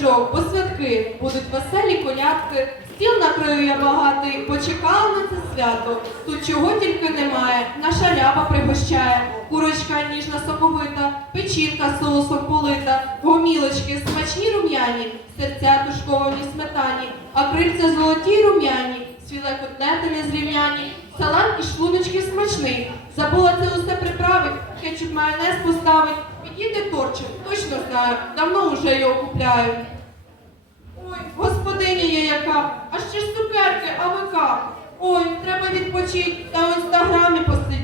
Сніжок, бо святки, будуть веселі колядки, стіл накрию я багатий, почекала на це свято. Тут чого тільки немає, наша лява пригощає, курочка ніжна соковита, печінка соусом полита, гомілочки смачні рум'яні, серця тушковані сметані, а крильця золоті рум'яні, свіле котлети незрівняні, салат і шлуночки смачний. Забула це усе приправить, кетчуп майонез поставить. Підійде торчик, точно знаю, давно вже його купляю. Ой, господиня є яка, а ще ж цукерки, а вика. Ой, треба відпочити та у інстаграмі посидіти.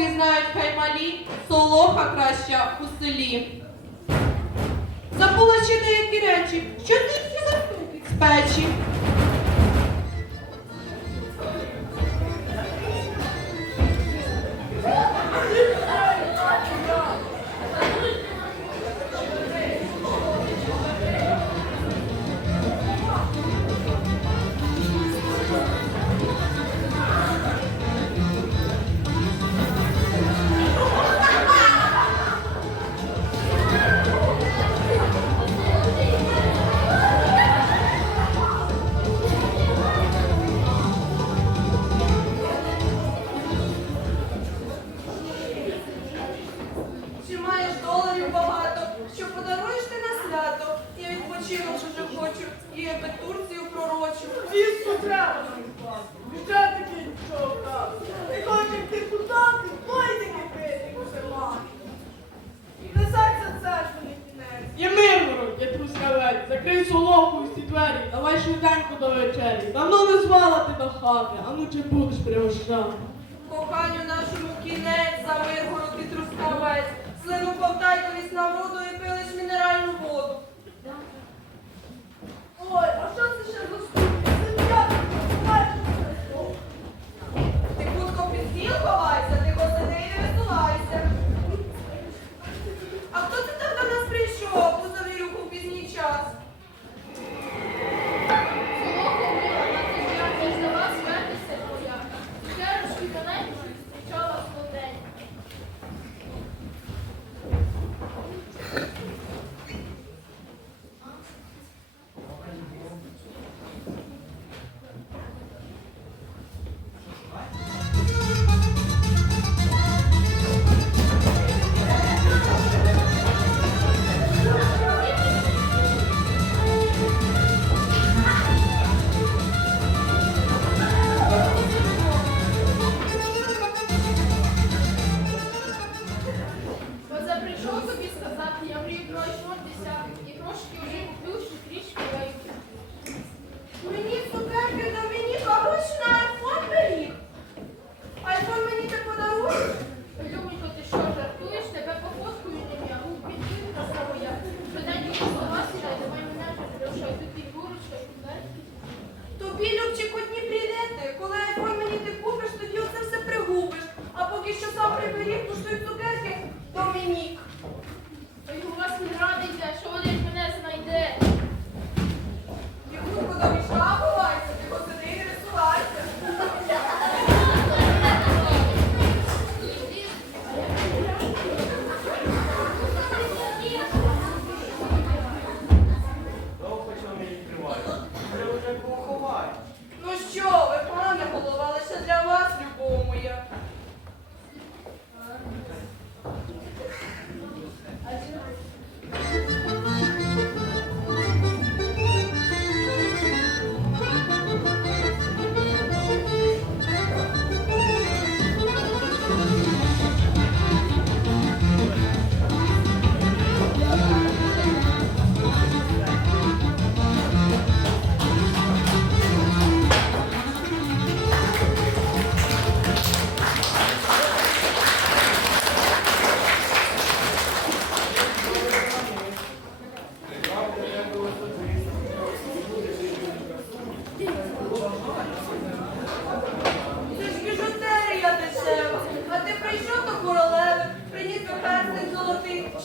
Дорослі знають хай малі, солоха краща у селі. Забула ще деякі речі, що тільки заснути з печі. Двері, давай швиденько до вечері. Давно не звала ти до хати, а ну чи будеш пригощати? Коханню нашому кінець, за Миргород і Трускавець. Слину Полтайковість на воду і пилиш мінеральну воду. Ой, а що це ще за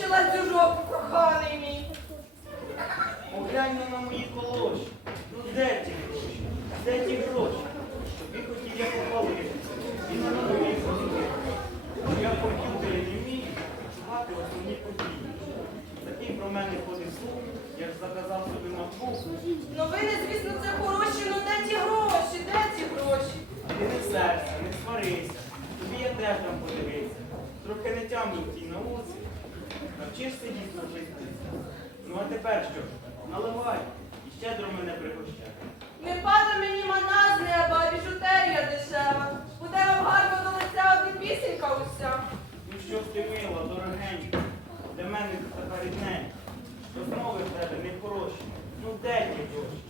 ще ланцюжок коханий мій. Поглянь на мої колоші. Ну де ті гроші? Де ті гроші? Тобі хотів я похвалити. І на нові зробити. Бо я в комп'ютері не вмію шукати основні події. Такий про мене ходить слух, я ж заказав собі ноутбук. Новини, ну, звісно, це хороші, ну де ті гроші, де ті гроші? Ти не серце, не сварися. Тобі я теж там подивився. Трохи не тямлю в тій науці. Навчишся, дійсно, навчистися. Ну а тепер що? Наливай і щедро мене пригощай. Не пада мені мана з неба, біжутерія дешева. Буде вам гарно до лиця одна пісенька уся. Ну що ж ти мила, дорогенька, для мене така рідненька. Розмови в тебе не хороші. Ну де ті дощ?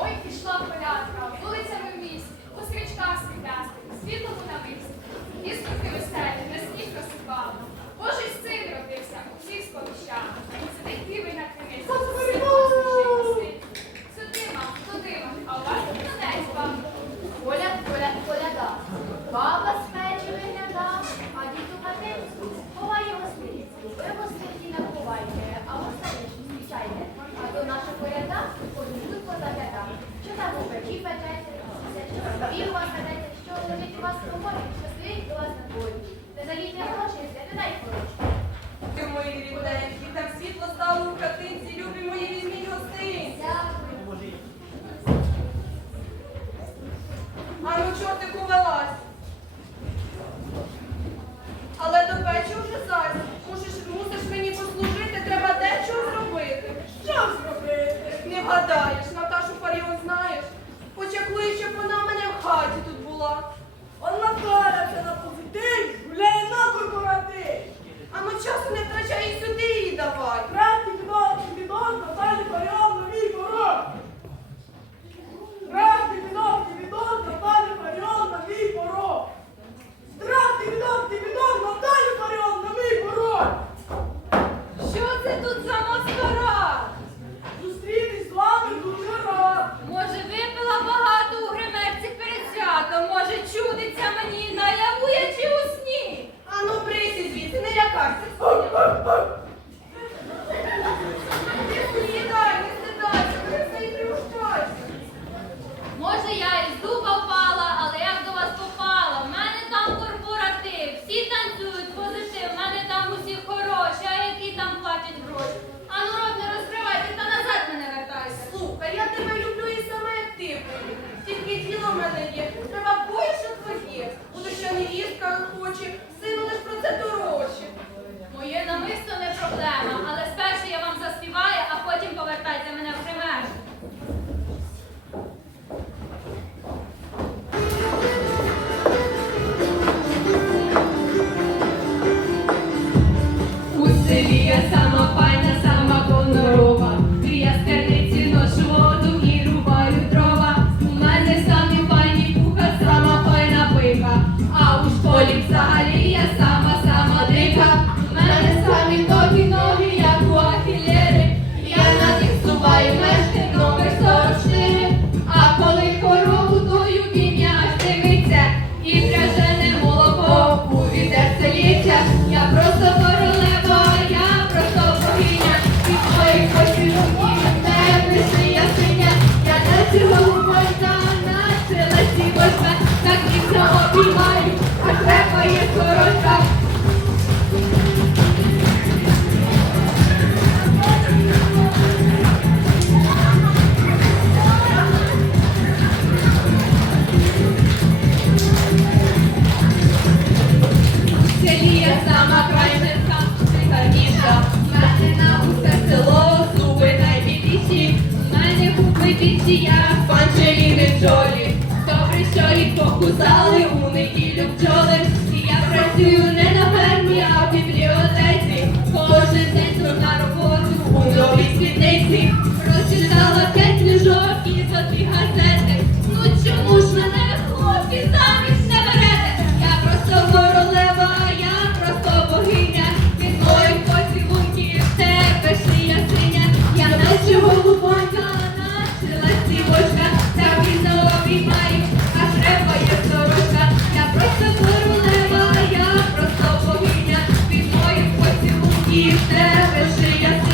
Ой, пішла порядка, вулицями в місті, по стрічках світлястих, світлому на місці, і мисті. you. thousand. Поцілунків тебе